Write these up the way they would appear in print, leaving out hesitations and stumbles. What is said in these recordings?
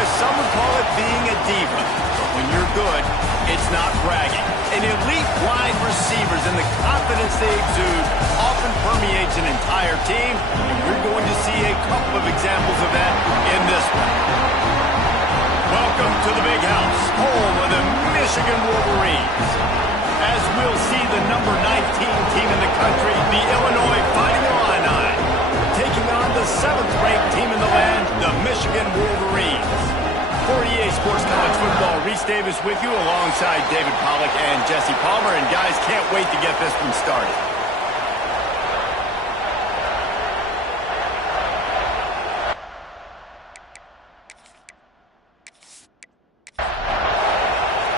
this, some would call it being a diva. But when you're good, it's not bragging. And elite wide receivers and the confidence they exude often permeates an entire team. And you're going to see a couple of examples of that in this one. Welcome to the Big House, home of the Michigan Wolverines. As we'll see the number 19 team in the country, the Illinois Fighting Illini, taking on the 7th-ranked team in the land, the Michigan Wolverines. For EA Sports College Football, Reese Davis with you alongside David Pollack and Jesse Palmer. And guys, can't wait to get this one started.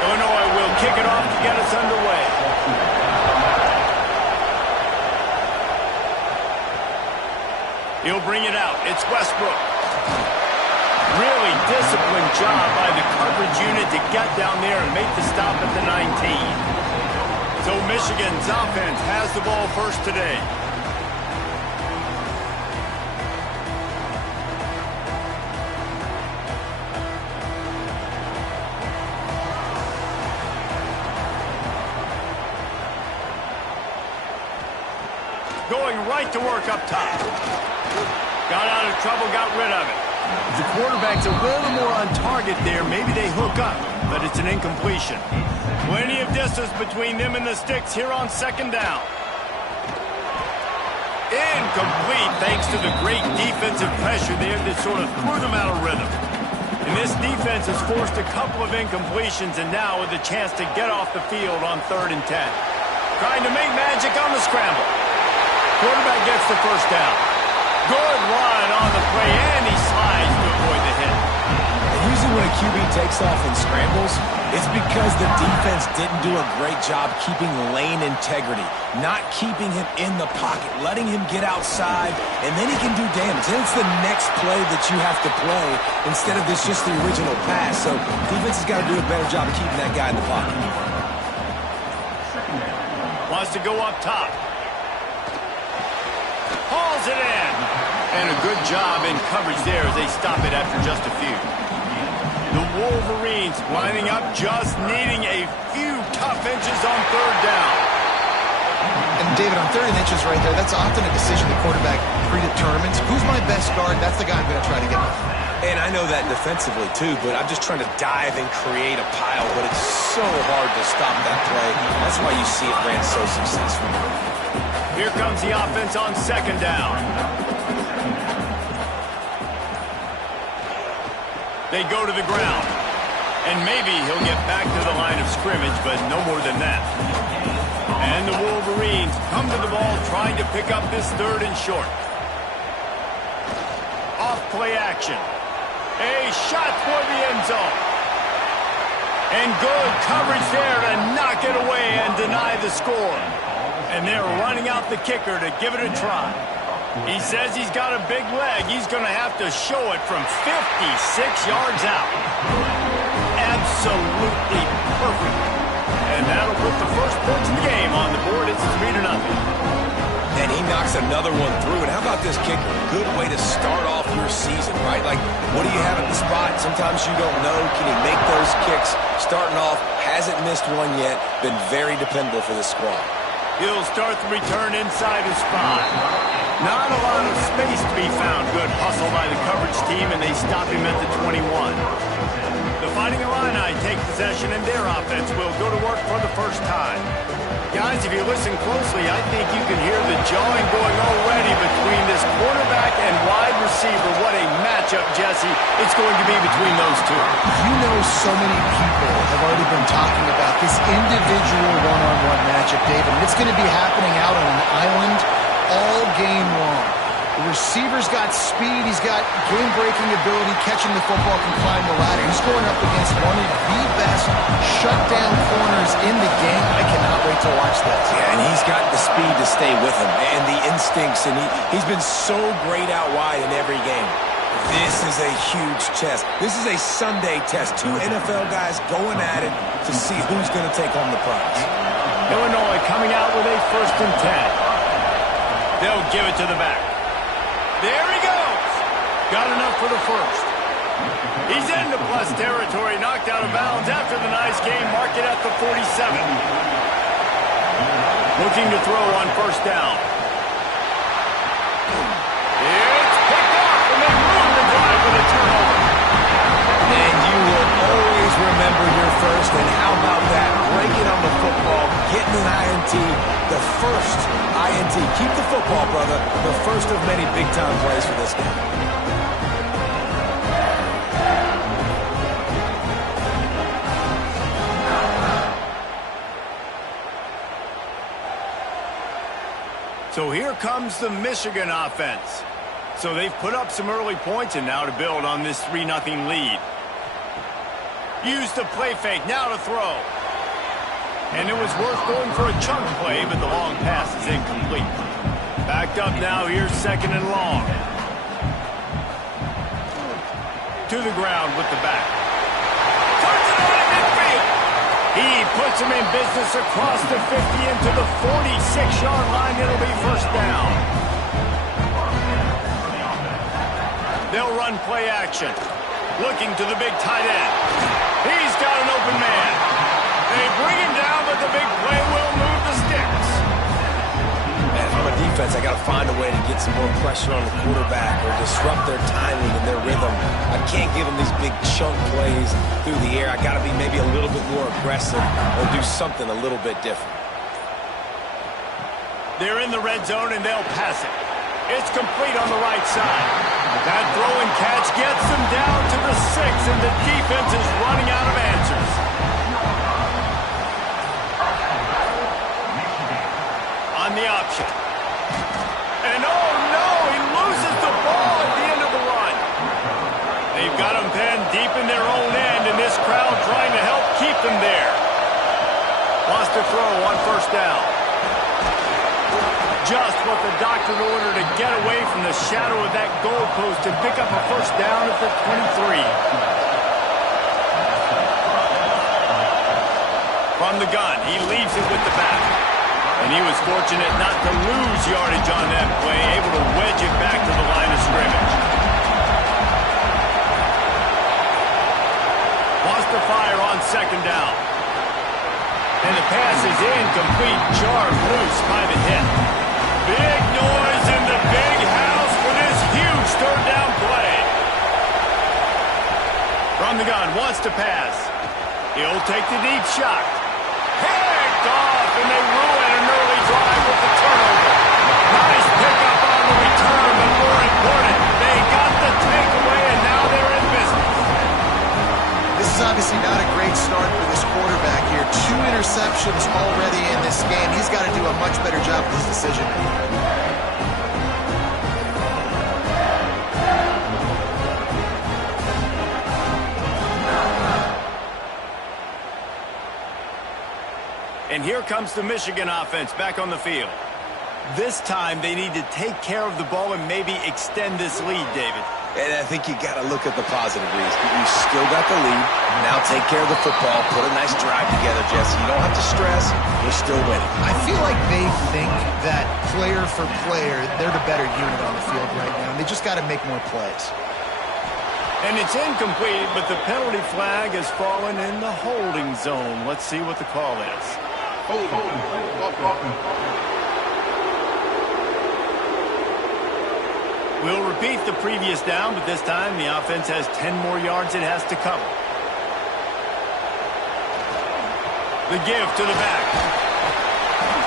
Illinois will kick it off to get us underway. He'll bring it out. It's Westbrook. Really disciplined job by the coverage unit to get down there and make the stop at the 19. So Michigan's offense has the ball first today. Going right to work up top. Got out of trouble, got rid of it. If the quarterback's a little more on target there, maybe they hook up, but it's an incompletion. Plenty of distance between them and the sticks here on 2nd down. Incomplete thanks to the great defensive pressure there that sort of threw them out of rhythm. And this defense has forced a couple of incompletions, and now with a chance to get off the field on 3rd and 10. Trying to make magic on the scramble. Quarterback gets the first down. Good run on the play, and he slides to avoid the hit. And usually when a QB takes off and scrambles, it's because the defense didn't do a great job keeping lane integrity, not keeping him in the pocket, letting him get outside, and then he can do damage. Then it's the next play that you have to play instead of this just the original pass. So defense has got to do a better job of keeping that guy in the pocket. Wants to go up top. Hauls it in. And a good job in coverage there as they stop it after just a few. The Wolverines lining up, just needing a few tough inches on 3rd down. And David, on 3rd and inches right there, that's often a decision the quarterback predetermines. Who's my best guard? That's the guy I'm going to try to get off. And I know that defensively too, but I'm just trying to dive and create a pile, but it's so hard to stop that play. That's why you see it ran so successful. Here comes the offense on 2nd down. They go to the ground. And maybe he'll get back to the line of scrimmage, but no more than that. And the Wolverines come to the ball trying to pick up this 3rd and short. Off play action. A shot for the end zone. And good coverage there to knock it away and deny the score. And they're running out the kicker to give it a try. He says he's got a big leg. He's going to have to show it from 56 yards out. Absolutely perfect. And that'll put the first points of the game on the board. It's 3-0. And he knocks another one through. And how about this kicker? Good way to start off your season, right? Like, what do you have at the spot? Sometimes you don't know. Can he make those kicks? Starting off, hasn't missed one yet. Been very dependable for this squad. He'll start the return inside his 5. Not a lot of space to be found. Good hustle by the coverage team, and they stop him at the 21. The Fighting Illini take possession, and their offense will go to work for the first time. Guys, if you listen closely, I think you can hear the jawing going already between this quarterback and wide receiver. What a matchup, Jesse, it's going to be between those two. You know, so many people have already been talking about this individual one-on-one matchup, David. And it's going to be happening out on an island all game long. The receiver's got speed. He's got game-breaking ability, catching the football, can climb the ladder. He's going up against one of the best shutdown corners in the game. I cannot wait to watch this. Yeah, and he's got the speed to stay with him and the instincts, and he's been so great out wide in every game. This is a huge test. This is a Sunday test. 2 NFL guys going at it to see who's going to take home the prize. Illinois coming out with a 1st and 10. They'll give it to the back. There he goes. Got enough for the first. He's into plus territory, knocked out of bounds after the nice game. Mark it at the 47. Looking to throw on first down. It's picked up, and they move the drive with a turnover. And you will always remember your first, and how about that? Breaking on the football, getting an INT, the first INT. Keep the football, brother. The first of many big-time plays for this guy. So here comes the Michigan offense. So they've put up some early points, and now to build on this 3-0 lead. Use the play fake, now to throw. And it was worth going for a chunk play, but the long pass is incomplete. Backed up now, here's second and long. To the ground with the back. Turns it on at midfield. He puts him in business across the 50 into the 46-yard line. It'll be first down. They'll run play action. Looking to the big tight end. He's got an open man. They bring him down, but the big play will move the sticks. And if I'm a defense, I got to find a way to get some more pressure on the quarterback or disrupt their timing and their rhythm. I can't give them these big chunk plays through the air. I got to be maybe a little bit more aggressive or do something a little bit different. They're in the red zone, and they'll pass it. It's complete on the right side. That throw and catch gets them down to the 6, and the defense is running out of answers. On the option. And oh no, he loses the ball at the end of the run. They've got him pinned deep in their own end, and this crowd trying to help keep them there. Lost a throw on first down. Just what the doctor ordered to get away from the shadow of that goalpost and pick up a first down at the 23. From the gun, he leaves it with the back. And he was fortunate not to lose yardage on that play, able to wedge it back to the line of scrimmage. Wants to fire on second down. And the pass is incomplete, jarred loose by the hit. Big noise in the big house for this huge third down play. From the gun, wants to pass. He'll take the deep shot. Picked off, and they ruin an early drive with the turnover. Nice pickup on the return, but more important, they got the takeaway, and now they're in business. This is obviously not a great start for this quarterback here. 2 interceptions already in this game. He's got to do a much better job with his decision making. And here comes the Michigan offense back on the field. This time they need to take care of the ball and maybe extend this lead, David. And I think you got to look at the positive, Reese. You still got the lead. Now take care of the football. Put a nice drive together, Jesse. You don't have to stress. You're still winning. I feel like they think that player for player, they're the better unit on the field right now, and they just got to make more plays. And it's incomplete, but the penalty flag has fallen in the holding zone. Let's see what the call is. We'll repeat the previous down, but this time the offense has 10 more yards it has to cover. The give to the back.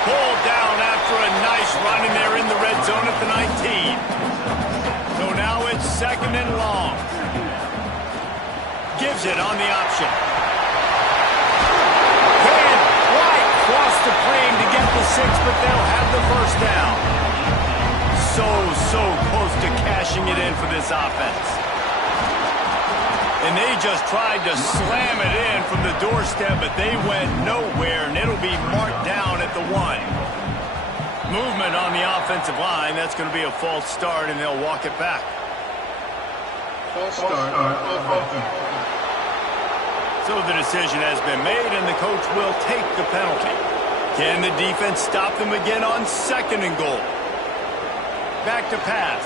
Pulled down after a nice run, and they're in the red zone at the 19. So now it's second and long. Gives it on the option. Can't quite cross the plane to get the 6, but they'll have the first down. So close to cashing it in for this offense. And they just tried to slam it in from the doorstep, but they went nowhere, and it'll be marked down at the 1. Movement on the offensive line. That's going to be a false start, and they'll walk it back. False start. So the decision has been made, and the coach will take the penalty. Can the defense stop them again on second and goal? Back to pass.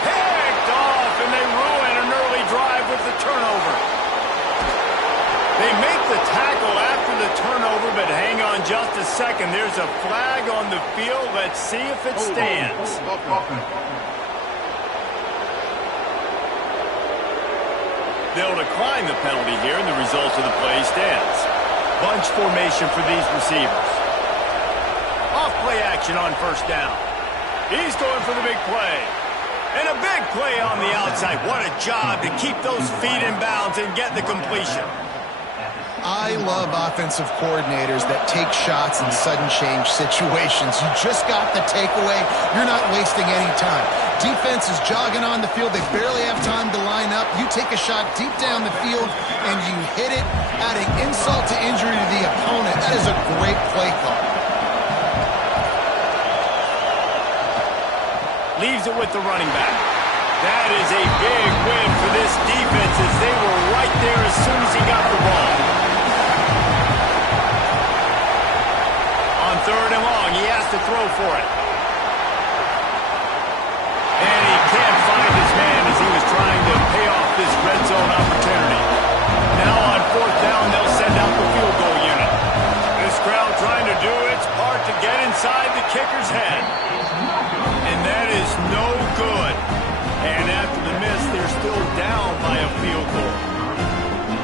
Picked off, and they ruin an early drive with the turnover. They make the tackle after the turnover, but hang on just a second. There's a flag on the field. Let's see if it stands. They'll decline the penalty here, and the result of the play stands. Bunch formation for these receivers. Off play action on first down. He's going for the big play. And a big play on the outside. What a job to keep those feet in bounds and get the completion. I love offensive coordinators that take shots in sudden change situations. You just got the takeaway. You're not wasting any time. Defense is jogging on the field. They barely have time to line up. You take a shot deep down the field, and you hit it, adding insult to injury to the opponent. That is a great play call. Leaves it with the running back. That is a big win for this defense as they were right there as soon as he got the ball. On third and long, he has to throw for it. And he can't find his man as he was trying to pay off this red zone opportunity. Now on fourth down, they'll send out the field goal unit. This crowd trying to do its part to get inside the kicker's head. And that is no good. And after the miss, they're still down by a field goal.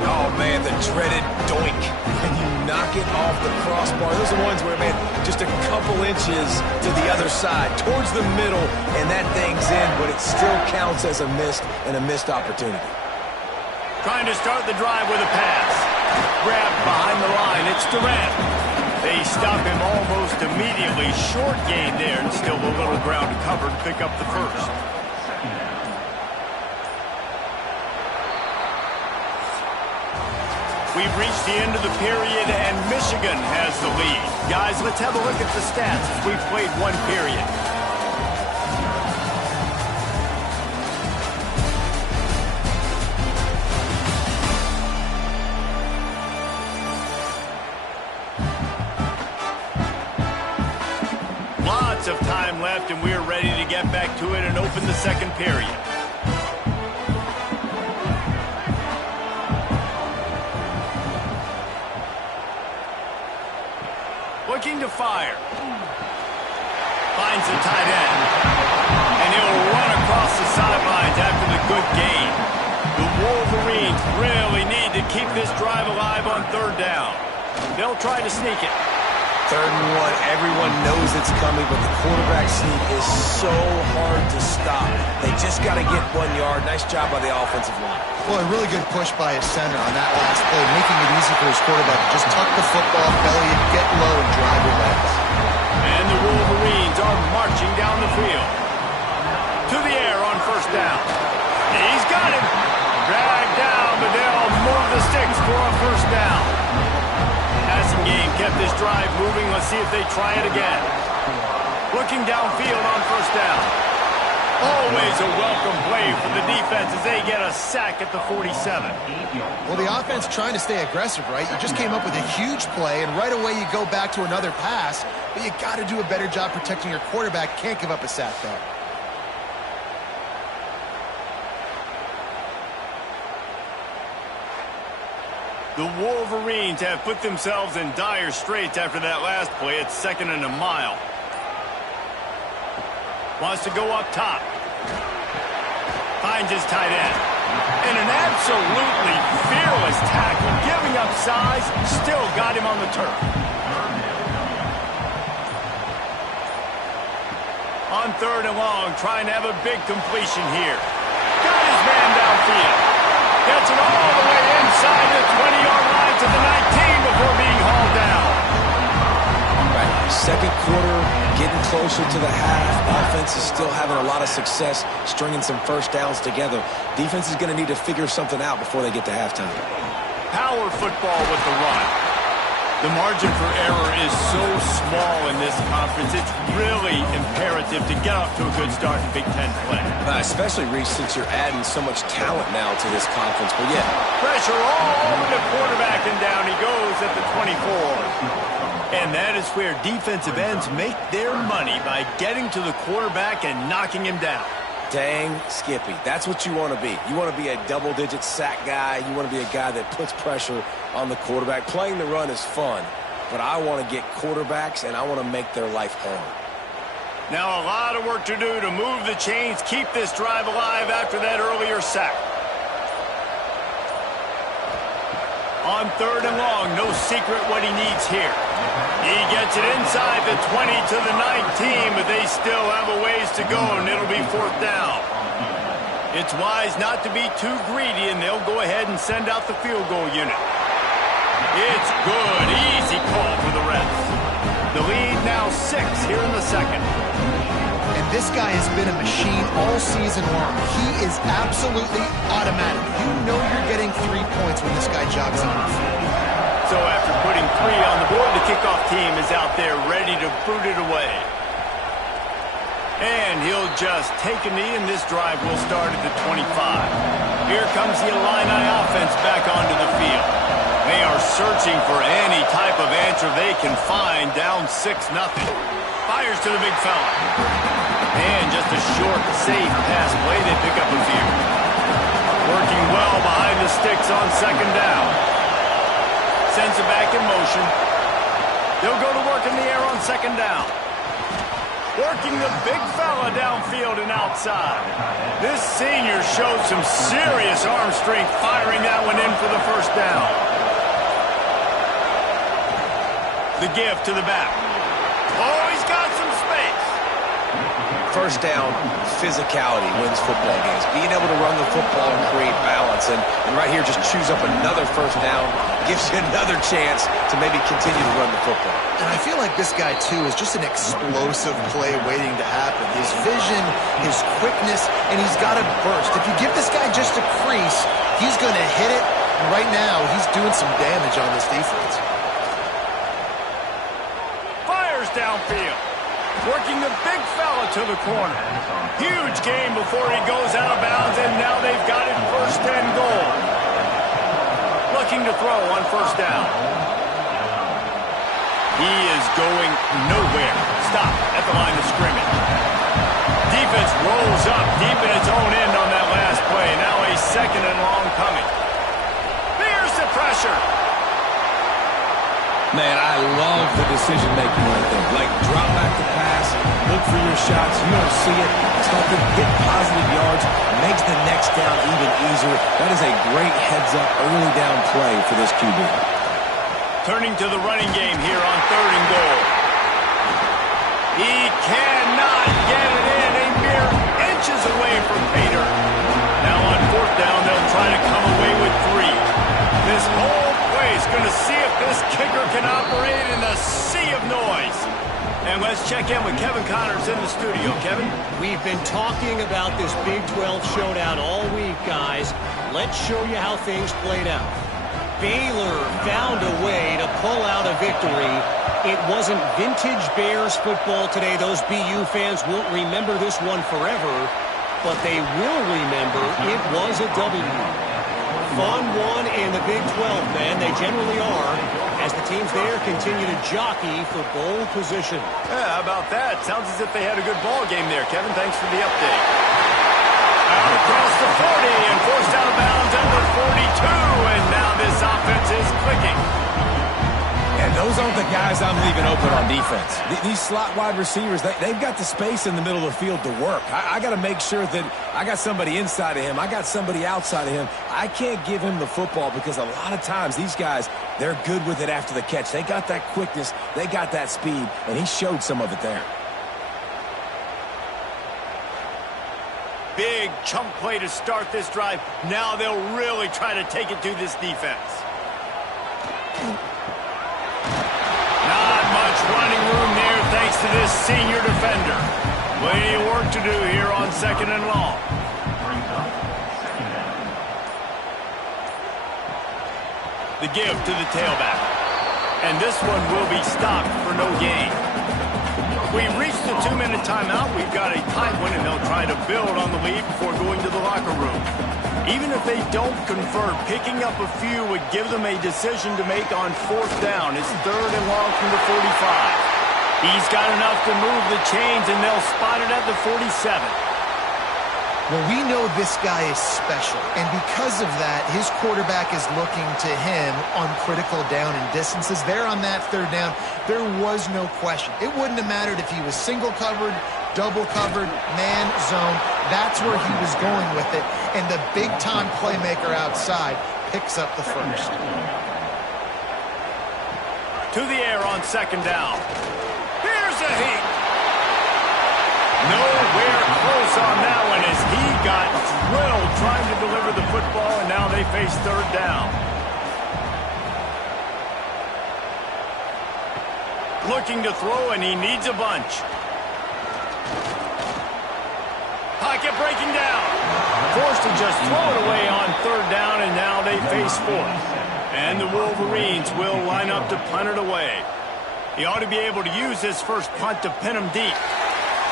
Oh, man, the dreaded doink. When you knock it off the crossbar. Those are the ones where, man, just a couple inches to the other side, towards the middle, and that thing's in, but it still counts as a missed opportunity. Trying to start the drive with a pass. Grabbed behind the line. It's Durant. They stop him almost immediately. Short gain there, and still a little ground to cover to pick up the first. We've reached the end of the period, and Michigan has the lead. Guys, let's have a look at the stats as we've played one period. Lots of time left, and we're ready to get back to it and open the second period. Looking to fire. Finds the tight end. And he'll run across the sidelines after the good gain. The Wolverines really need to keep this drive alive on third down. They'll try to sneak it. Third and one, everyone knows it's coming, but the quarterback sneak is so hard to stop. They just got to get 1 yard. Nice job by the offensive line. Boy, a really good push by his center on that last play, making it easy for his quarterback to just tuck the football, belly it, get low, and drive your legs. And the Wolverines are marching down the field. To the air on first down. He's got him. Dragged down, but they'll move the sticks for a first down. Passing game kept this drive moving. Let's see if they try it again. Looking downfield on first down. Always a welcome play for the defense as they get a sack at the 47. Well, the offense trying to stay aggressive, right? You just came up with a huge play, and right away you go back to another pass, but you got to do a better job protecting your quarterback. Can't give up a sack there. The Wolverines have put themselves in dire straits after that last play. It's 2nd and a mile. Wants to go up top. Finds his tight end. And an absolutely fearless tackle. Giving up size, still got him on the turf. On third and long, trying to have a big completion here. Got his man downfield. Gets it all the way inside the 20-yard line to the 19 before being hauled down. Right. Second quarter, getting closer to the half. Offense is still having a lot of success stringing some first downs together. Defense is going to need to figure something out before they get to halftime. Power football with the run. The margin for error is so small in this conference. It's really imperative to get off to a good start in Big Ten play. Especially, Reese, since you're adding so much talent now to this conference. But yeah. Pressure all over the quarterback, and down he goes at the 24. And that is where defensive ends make their money, by getting to the quarterback and knocking him down. dang Skippy. That's what you want to be. You want to be a double-digit sack guy. You want to be a guy that puts pressure on the quarterback. Playing the run is fun, but I want to get quarterbacks, and I want to make their life hard. Now a lot of work to do to move the chains, keep this drive alive after that earlier sack. On 3rd and long, no secret what he needs here. He gets it inside the 20 to the 19, but they still have a ways to go, and it'll be 4th down. It's wise not to be too greedy, and they'll go ahead and send out the field goal unit. It's good. Easy call for the Reds. The lead now 6 here in the 2nd. And this guy has been a machine all season long. He is absolutely automatic. You know you're getting 3 points when this guy jogs on the field. So after putting 3 on the board, the kickoff team is out there ready to boot it away. And he'll just take a knee, and this drive will start at the 25. Here comes the Illini offense back onto the field. They are searching for any type of answer they can find, down 6-0. Fires to the big fella. And just a short, safe pass play. They pick up a few. Working well behind the sticks on 2nd down. Sends it back in motion. They'll go to work in the air on 2nd down. Working the big fella downfield and outside. This senior showed some serious arm strength firing that one in for the 1st down. The give to the back. Oh, he's got some space. 1st down, physicality wins football games. Being able to run the football and create balance. And right here, just choose up another 1st down. Gives you another chance to maybe continue to run the football. And I feel like this guy, too, is just an explosive play waiting to happen. His vision, his quickness, and he's got a burst. If you give this guy just a crease, he's going to hit it. And right now, he's doing some damage on this defense. Downfield, working the big fella to the corner. Huge gain before he goes out of bounds, and now they've got it 1st and goal. Looking to throw on 1st down. He is going nowhere. Stop at the line of scrimmage. Defense rolls up deep in its own end on that last play. Now a 2nd and long coming. There's the pressure. Man, I love the decision-making right there. Like, drop back the pass, look for your shots. You don't see it. Tuck it, get positive yards, makes the next down even easier. That is a great heads-up early down play for this QB. Turning to the running game here on 3rd and goal. He cannot get it in. A mere inches away from pay dirt. Now on 4th down, they'll try to come away with 3. This whole play is going to see if this kicker can operate in the sea of noise. And let's check in with Kevin Connors in the studio. Kevin? We've been talking about this Big 12 showdown all week, guys. Let's show you how things played out. Baylor found a way to pull out a victory. It wasn't vintage Bears football today. Those BU fans won't remember this one forever, but they will remember it was a W. Fun one in the Big 12, man. They generally are, as the teams there continue to jockey for bowl position. Yeah, how about that? Sounds as if they had a good ball game there, Kevin. Thanks for the update. Out across the 40 and forced out of bounds at the 42, and now this offense is clicking. And those aren't the guys I'm leaving open on defense. These slot wide receivers, they've got the space in the middle of the field to work. I got to make sure that I got somebody inside of him. I got somebody outside of him. I can't give him the football because a lot of times these guys, they're good with it after the catch. They got that quickness. They got that speed, and he showed some of it there. Big chunk play to start this drive. Now they'll really try to take it to this defense. Not much running room there thanks to this senior defender. Plenty of work to do here on 2nd and long. The give to the tailback. And this one will be stopped for no gain. We reached the 2-minute timeout. We've got a tight one, and they'll try to build on the lead before going to the locker room. Even if they don't convert, picking up a few would give them a decision to make on 4th down. It's 3rd and long from the 45. He's got enough to move the chains, and they'll spot it at the 47. Well, we know this guy is special, and because of that, his quarterback is looking to him on critical down and distances. There on that third down, there was no question. It wouldn't have mattered if he was single covered, double covered, man, zone. That's where he was going with it, and the big-time playmaker outside picks up the first. To the air on second down. Here's a heat. Nowhere close on that one as he got drilled trying to deliver the football, and now they face third down. Looking to throw, and he needs a bunch. Pocket breaking down. Forced to just throw it away on third down, and now they face fourth. And the Wolverines will line up to punt it away. He ought to be able to use his first punt to pin him deep.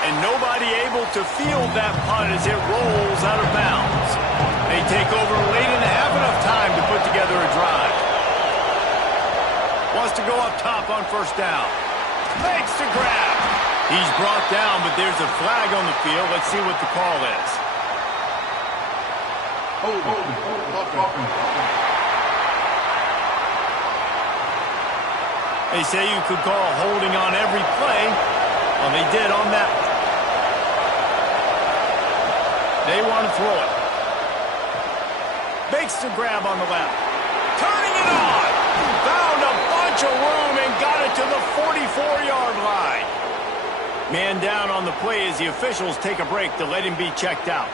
And nobody able to field that punt as it rolls out of bounds. They take over late and have enough time to put together a drive. Wants to go up top on first down. Makes the grab. He's brought down, but there's a flag on the field. Let's see what the call is. They say you could call holding on every play. Well, they did on that one. They want to throw it. Makes the grab on the left. Turning it on. Found a bunch of room and got it to the 44-yard line. Man down on the play as the officials take a break to let him be checked out.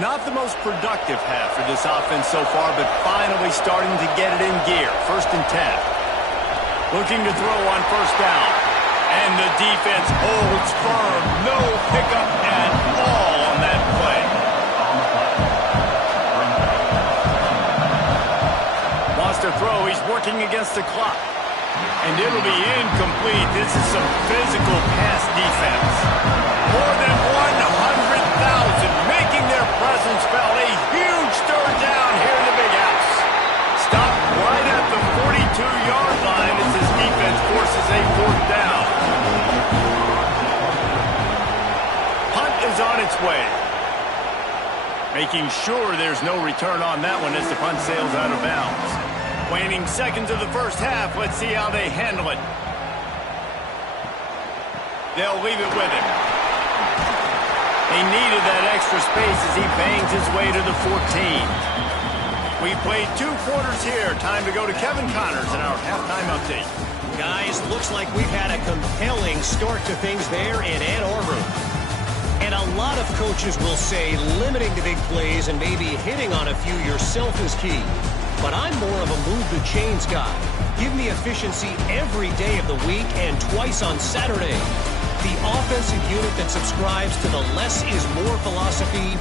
Not the most productive half for this offense so far, but finally starting to get it in gear. 1st and 10. Looking to throw on first down. And the defense holds firm. No pickup at all on that play. Wants to throw. He's working against the clock. And it'll be incomplete. This is some physical pass defense. More than 100,000 making their presence felt. A huge third down here in the big house. Stopped right at the 42-yard line as his defense forces a fourth down. Punt is on its way. Making sure there's no return on that one as the punt sails out of bounds. Waning seconds of the first half. Let's see how they handle it. They'll leave it with him. He needed that extra space as he bangs his way to the 14. We played 2 quarters here. Time to go to Kevin Connors in our halftime update. Guys, looks like we've had a compelling start to things there in Ann Arbor. And a lot of coaches will say limiting the big plays and maybe hitting on a few yourself is key. But I'm more of a move the chains guy. Give me efficiency every day of the week and twice on Saturday. The offensive unit that subscribes to the less is more philosophy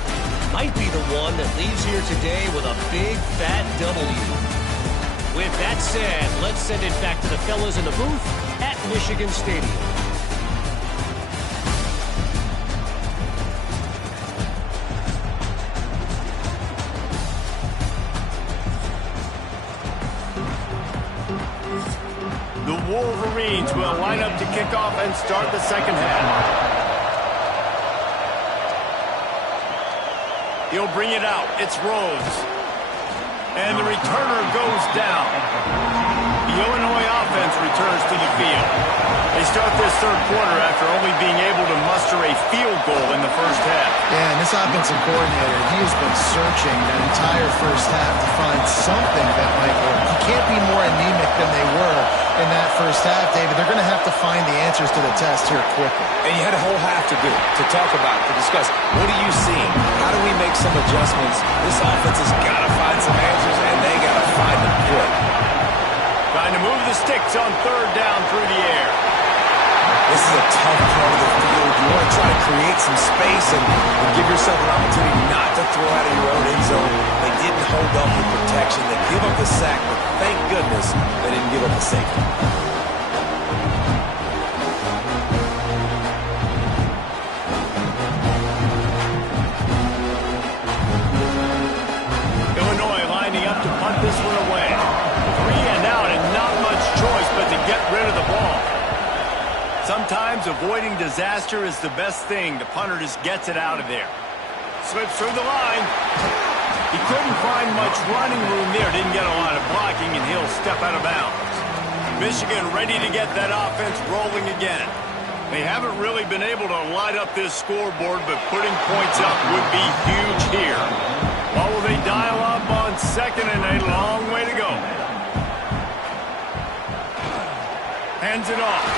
might be the one that leaves here today with a big fat W. With that said, let's send it back to the fellas in the booth at Michigan Stadium. The Wolverines will line up to kick off and start the second half. He'll bring it out. It's Rhodes. And the returner goes down. The Illinois offense returns to the field. They start this third quarter after only being able to muster a field goal in the first half. Yeah, and this offensive coordinator, he has been searching that entire first half to find something that might work. He can't be more anemic than they were in that first half, David. They're going to have to find the answers to the test here quickly. And you had a whole half to do, to talk about, to discuss. What are you seeing? How do we make some adjustments? This offense has got to find some answers, and they got to find them quick. Trying to move the sticks on third down through the air. This is a tough part of the field. You want to try to create some space and give yourself an opportunity not to throw out of your own end zone. They didn't hold up with protection. They give up the sack, but thank goodness they didn't give up the safety. Illinois lining up to punt this one away. 3 and out and not much choice but to get rid of the ball. Sometimes Sometimes avoiding disaster is the best thing. The punter just gets it out of there. Slips through the line. He couldn't find much running room there. Didn't get a lot of blocking, and he'll step out of bounds. Michigan ready to get that offense rolling again. They haven't really been able to light up this scoreboard, but putting points up would be huge here. What will they dial up on second and a long way to go? Hands it off.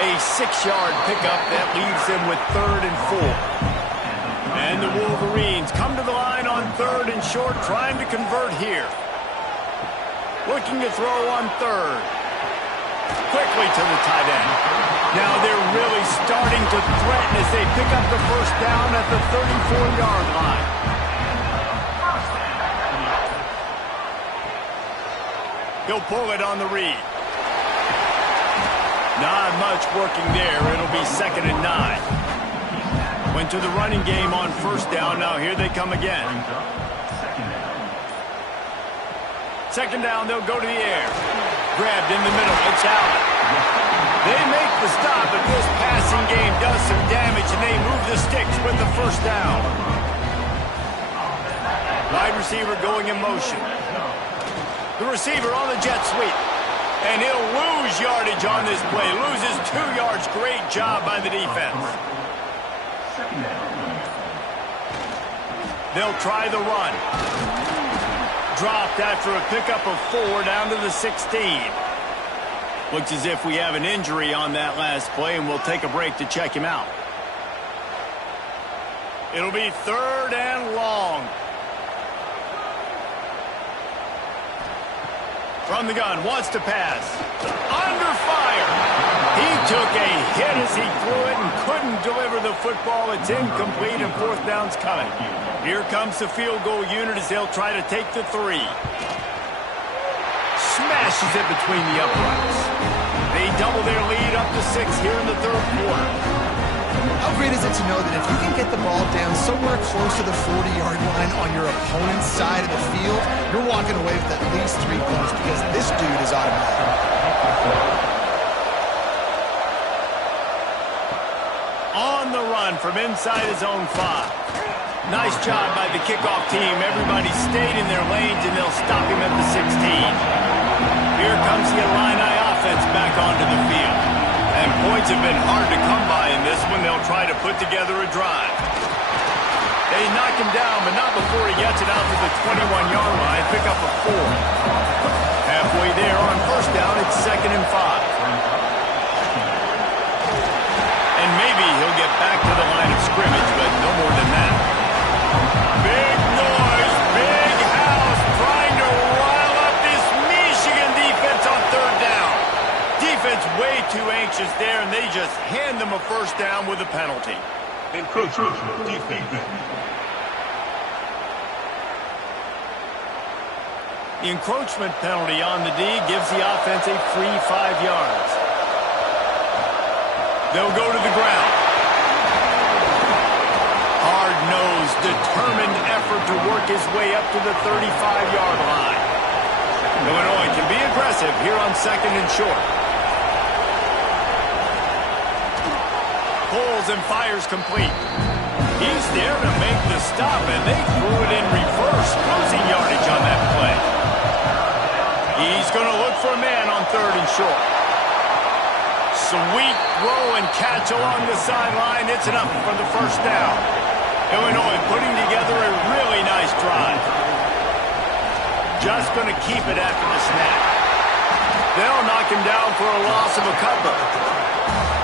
A 6-yard pickup that leaves them with 3rd and 4. And the Wolverines come to the line on 3rd and short, trying to convert here. Looking to throw on 3rd. Quickly to the tight end. Now they're really starting to threaten as they pick up the first down at the 34-yard line. He'll pull it on the read. Not much working there. It'll be 2nd and 9. Went to the running game on first down. Now here they come again. 2nd down, they'll go to the air. Grabbed in the middle. It's Allen. They make the stop, but this passing game does some damage, and they move the sticks with the first down. Wide receiver going in motion. The receiver on the jet sweep. And he'll lose yardage on this play. Loses 2 yards. Great job by the defense. They'll try the run. Dropped after a pickup of 4 down to the 16. Looks as if we have an injury on that last play, and we'll take a break to check him out. It'll be 3rd and long. From the gun, wants to pass. Under fire. He took a hit as he threw it and couldn't deliver the football. It's incomplete, and 4th down's coming. Here comes the field goal unit as they'll try to take the 3. Smashes it between the uprights. They double their lead up to 6 here in the 3rd quarter. How great is it to know that if you can get the ball down somewhere close to the 40-yard line on your opponent's side of the field, you're walking away with at least 3 points because this dude is automatic. On the run from inside his own 5. Nice job by the kickoff team. Everybody stayed in their lanes, and they'll stop him at the 16. Here comes the Illini offense back onto the field. And points have been hard to come by in this one. They'll try to put together a drive. They knock him down, but not before he gets it out to the 21-yard line. Pick up a 4. Halfway there on first down, it's 2nd and 5. And maybe he'll get back to the line of scrimmage, but no more than that. Big noise, big house, trying to rile up this Michigan defense on 3rd down. Defense way too anxious there, and they just hand them a first down with a penalty. Encroachment defense. The encroachment penalty on the D gives the offense a free 5 yards. They'll go to the ground. Hard-nosed, determined effort to work his way up to the 35-yard line. Illinois can be aggressive here on 2nd and short. Pulls and fires complete. He's there to make the stop, and they threw it in reverse, losing yardage on that play. He's going to look for a man on 3rd and short. Sweet throw and catch along the sideline. It's enough for the first down. Illinois putting together a really nice drive. Just going to keep it after the snap. They'll knock him down for a loss of a couple.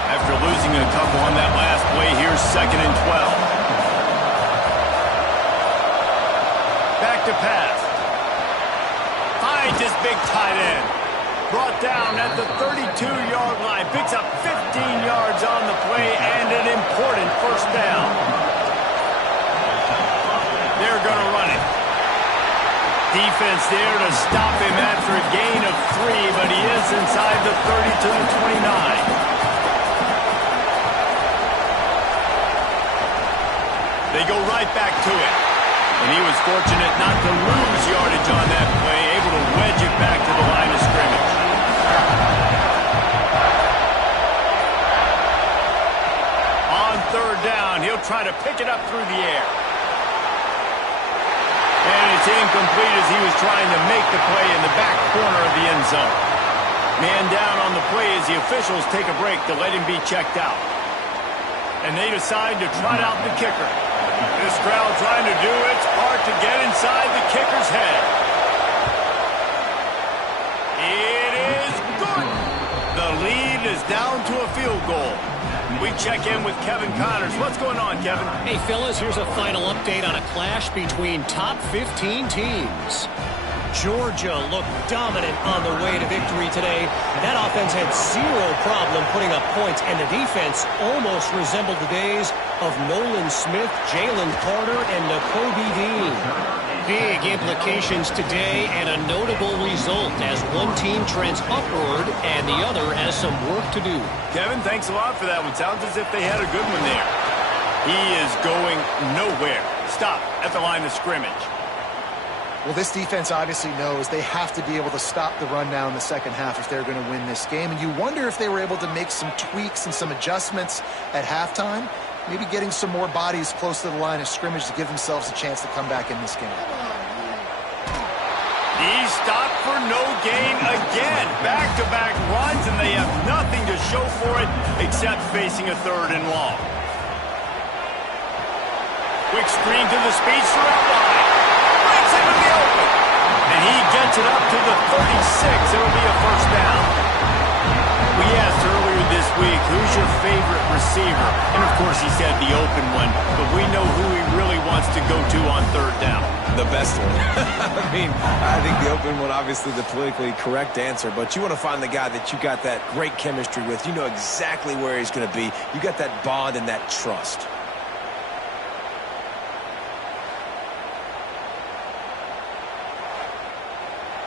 After losing a couple on that last play, here's 2nd and 12. Back to pass. Finds his big tight end. Brought down at the 32-yard line. Picks up 15 yards on the play and an important first down. They're going to run it. Defense there to stop him after a gain of 3, but he is inside the 30 to the 29. They go right back to it. And he was fortunate not to lose yardage on that play, able to wedge it back to the line of scrimmage. third down. He'll try to pick it up through the air. And it's incomplete as he was trying to make the play in the back corner of the end zone. Man down on the play as the officials take a break to let him be checked out. And they decide to trot out the kicker. This crowd trying to do its part to get inside the kicker's head. It is good. The lead is down to a field goal. We check in with Kevin Connors. What's going on, Kevin? Hey, fellas, here's a final update on a clash between top 15 teams. Georgia looked dominant on the way to victory today. That offense had zero problem putting up points, and the defense almost resembled the days of Nolan Smith, Jalen Carter, and Nakobe Dean. Big implications today and a notable result as one team trends upward and the other has some work to do. Kevin, thanks a lot for that one. Sounds as if they had a good one there. He is going nowhere. Stop at the line of scrimmage. Well, this defense obviously knows they have to be able to stop the run now in the second half if they're going to win this game. And you wonder if they were able to make some tweaks and some adjustments at halftime, maybe getting some more bodies close to the line of scrimmage to give themselves a chance to come back in this game. He's stopped for no gain again. Back-to-back runs, and they have nothing to show for it except facing a third and long. Quick screen to the speedster outline. Into the open. And he gets it up to the 36. It'll be a first down. We asked earlier this week, who's your favorite receiver? And, of course, he said the open one. But we know who he really wants to go to on third down. The best one. I think the open one, obviously the politically correct answer. But you want to find the guy that you got that great chemistry with. You know exactly where he's going to be. You got that bond and that trust.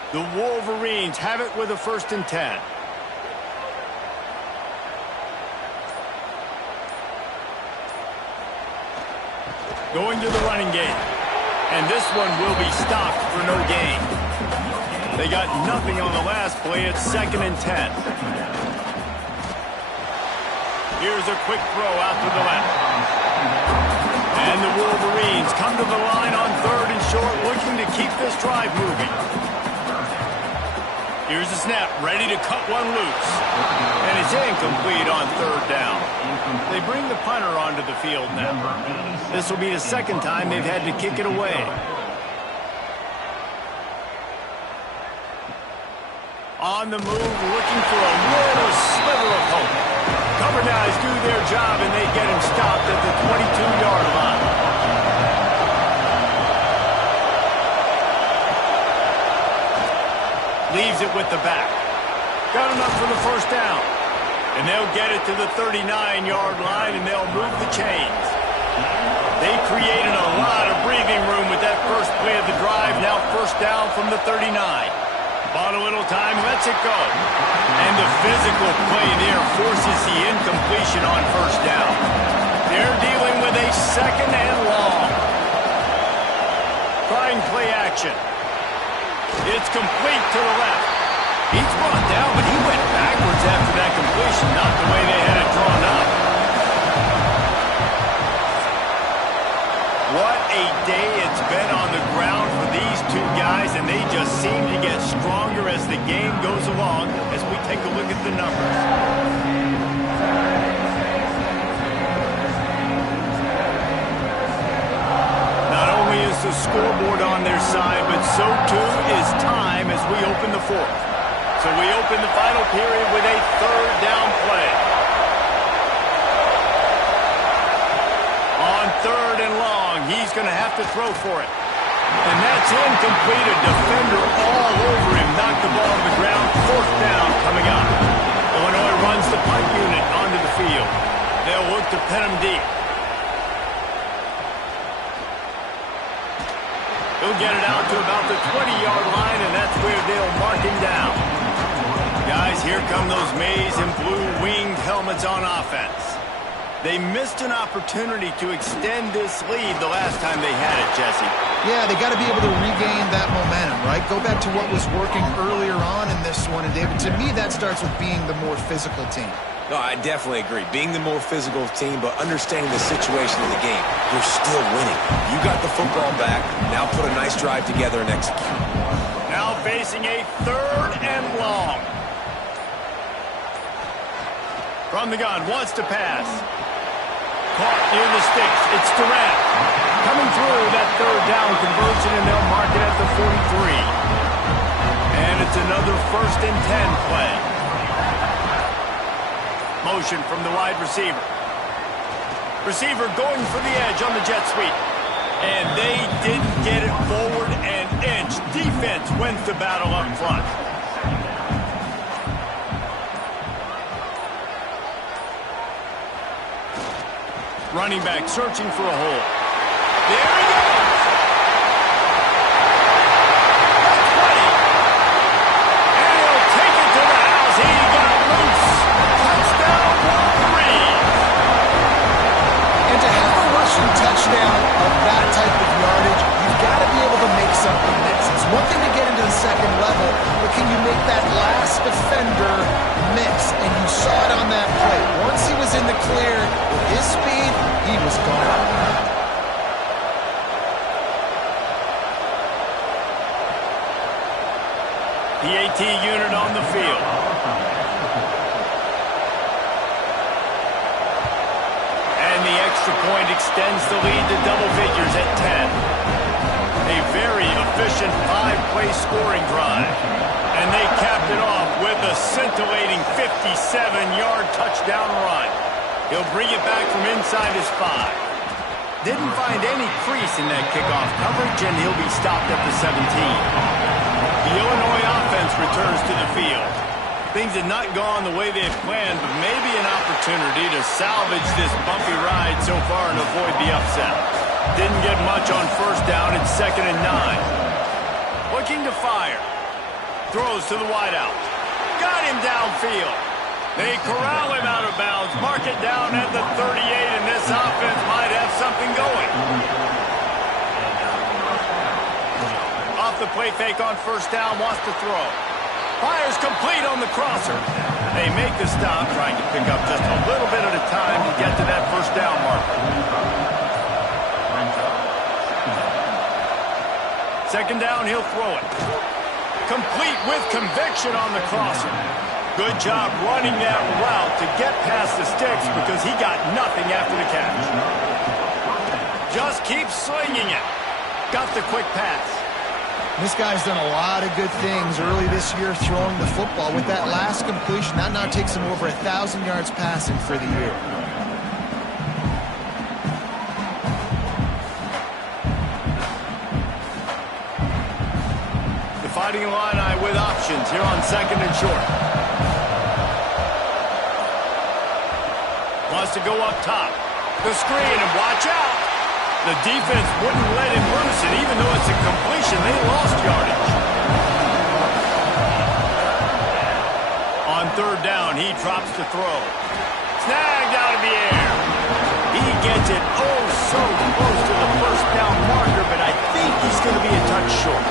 The Wolverines have it with a 1st and 10. Going to the running game. And this one will be stopped for no gain. They got nothing on the last play. It's 2nd and 10. Here's a quick throw out to the left. And the Wolverines come to the line on 3rd and short, looking to keep this drive moving. Here's the snap, ready to cut one loose. And it's incomplete on 3rd down. They bring the punter onto the field now. This will be the 2nd time they've had to kick it away. On the move, looking for a little sliver of hope. Cover guys do their job, and they get him stopped at the 22-yard line. Leaves it with the back. Got enough for the 1st down. And they'll get it to the 39-yard line, and they'll move the chains. They created a lot of breathing room with that first play of the drive. Now 1st down from the 39. Bought a little time, lets it go. And the physical play there forces the incompletion on 1st down. They're dealing with a 2nd and long. Trying play action. It's complete to the left. He's brought down, but he went backwards after that completion, not the way they had it drawn up. What a day it's been on the ground for these two guys, and they just seem to get stronger as the game goes along as we take a look at the numbers. The scoreboard on their side, but so too is time as we open the 4th. So we open the final period with a 3rd down play. On 3rd and long, he's going to have to throw for it. And that's incomplete. A defender all over him. Knocked the ball to the ground. 4th down coming up. Illinois runs the punt unit onto the field. They'll look to pin him deep. He'll get it out to about the 20-yard line, and that's where they'll mark him down. Guys, here come those maize and blue winged helmets on offense. They missed an opportunity to extend this lead the last time they had it, Jesse. Yeah, they got to be able to regain that momentum, right? Go back to what was working earlier on in this one. And, David, to me, that starts with being the more physical team. No, I definitely agree. Being the more physical team, but understanding the situation of the game, you're still winning. You got the football back. Now put a nice drive together and execute. Now facing a 3rd and long. From the gun, wants to pass. Caught near the sticks. It's Durant. Coming through that 3rd down conversion, and they'll mark it at the 43. And it's another 1st and 10 play. Motion from the wide receiver. Receiver going for the edge on the jet sweep. And they didn't get it forward an inch. Defense wins the battle up front. Running back searching for a hole. There he goes. That's 20. And he'll take it to the house. He got loose. Touchdown, Wolverine. And to have a rushing touchdown of that type of yardage, you've got to be able to make something miss. It's one thing to get into the 2nd level, but can you make that last defender miss? And you saw it on that play. Once he was in the clear, with his speed, he was gone. The AT unit on the field. And the extra point extends the lead to double figures at 10. A very efficient 5-play scoring drive. And they capped it off with a scintillating 57-yard touchdown run. He'll bring it back from inside his 5. Didn't find any crease in that kickoff coverage, and he'll be stopped at the 17. The Illinois offense returns to the field. Things had not gone the way they had planned, but maybe an opportunity to salvage this bumpy ride so far and avoid the upset. Didn't get much on 1st down. It's 2nd and 9. Looking to fire. Throws to the wideout. Got him downfield. They corral him out of bounds. Mark it down at the 38, and this offense might have something going. Off the play fake on 1st down, wants to throw. Fires complete on the crosser. They make the stop, trying to pick up just a little bit at a time to get to that 1st down marker. 2nd down, he'll throw it. Complete with conviction on the crosser. Good job running that route to get past the sticks because he got nothing after the catch. Just keep slinging it. Got the quick pass. This guy's done a lot of good things early this year throwing the football. With that last completion, that now takes him over 1,000 yards passing for the year. The Fighting Illini with options here on 2nd and short. Wants to go up top. The screen, and watch out. The defense wouldn't let him loose, and even though it's a completion, they lost yardage. On 3rd down, he drops to throw. Snagged out of the air. He gets it oh so close to the 1st down marker, but I think he's going to be a touch short.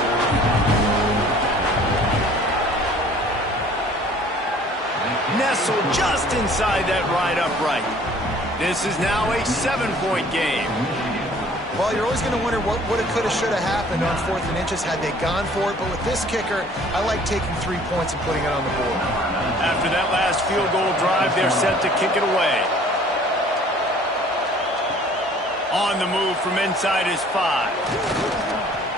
Nestled just inside that right upright. This is now a 7-point game. Well, you're always going to wonder what would have, could have, should have happened on 4th and inches had they gone for it. But with this kicker, I like taking 3 points and putting it on the board. After that last field goal drive, they're set to kick it away. On the move from inside his 5.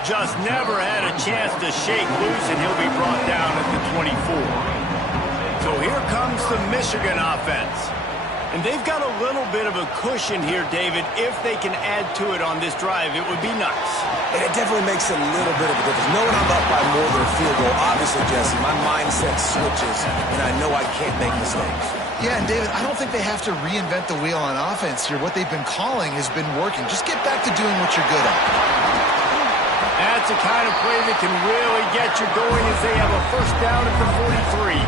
Just never had a chance to shake loose, and he'll be brought down at the 24. So here comes the Michigan offense. And they've got a little bit of a cushion here, David. If they can add to it on this drive, it would be nice. And it definitely makes a little bit of a difference. Knowing I'm up by more than a field goal, obviously, Jesse, my mindset switches, and I know I can't make mistakes. Yeah, and David, I don't think they have to reinvent the wheel on offense here. What they've been calling has been working. Just get back to doing what you're good at. That's the kind of play that can really get you going as they have a 1st down at the 43.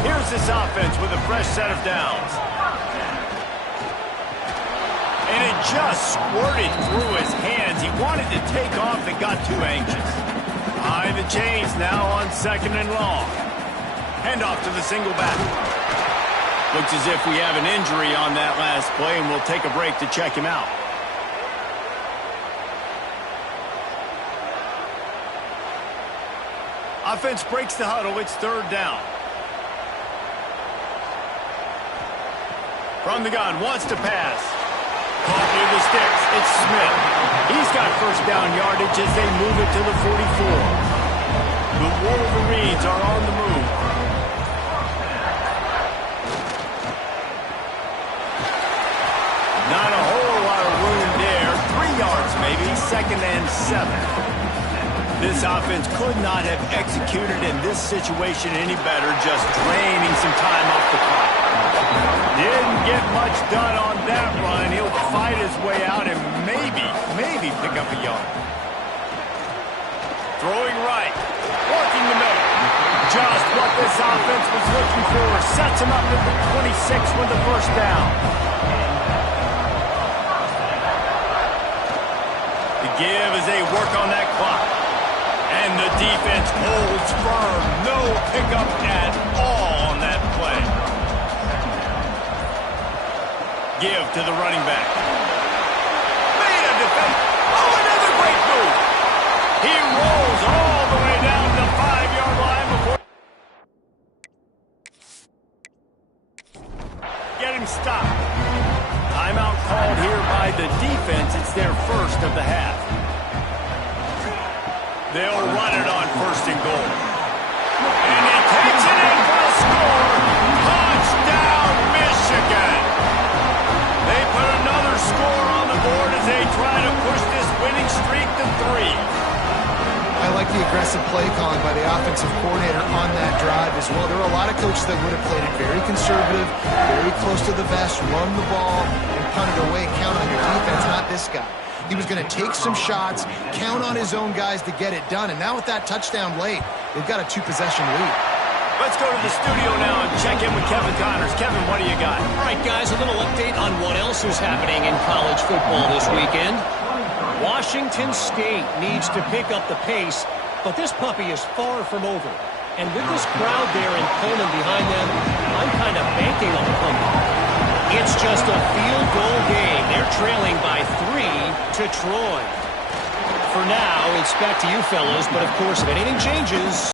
Here's this offense with a fresh set of downs. And it just squirted through his hands. He wanted to take off and got too anxious. Behind the chains now on 2nd and long. Hand off to the single back. Looks as if we have an injury on that last play, and we'll take a break to check him out. Offense breaks the huddle. It's third down. From the gun, wants to pass. Caught near the sticks. It's Smith. He's got first down yardage as they move it to the 44. The Wolverines are on the move. Not a whole lot of room there. 3 yards maybe. 2nd and 7. This offense could not have executed in this situation any better, just draining some time off the clock. Didn't get much done on that run. He'll fight his way out and maybe pick up a yard. Throwing right. Working the middle. Just what this offense was looking for. Sets him up at the 26 with the first down. The give as they work on that clock. And the defense holds firm. No pickup at all on that play. Give to the running back. Made a defense. Oh, another great move. He rolls all the way down to the 5-yard line before getting stopped. Timeout called here by the defense. It's their first of the half. They'll run it on 1st and goal. And he takes it in for a score. Touchdown, Michigan. They put another score on the board as they try to push this winning streak to 3. I like the aggressive play calling by the offensive coordinator on that drive as well. There are a lot of coaches that would have played it very conservative, very close to the vest, run the ball, and punt it away. Count on your defense, not this guy. He was going to take some shots, count on his own guys to get it done. And now with that touchdown late, they've got a 2-possession lead. Let's go to the studio now and check in with Kevin Connors. Kevin, what do you got? All right, guys, a little update on what else is happening in college football this weekend. Washington State needs to pick up the pace, but this puppy is far from over. And with this crowd there in Pullman behind them, I'm kind of banking on the comeback. It's just a field goal game. They're trailing by 3 to Troy. For now, it's back to you fellas, but of course, if anything changes...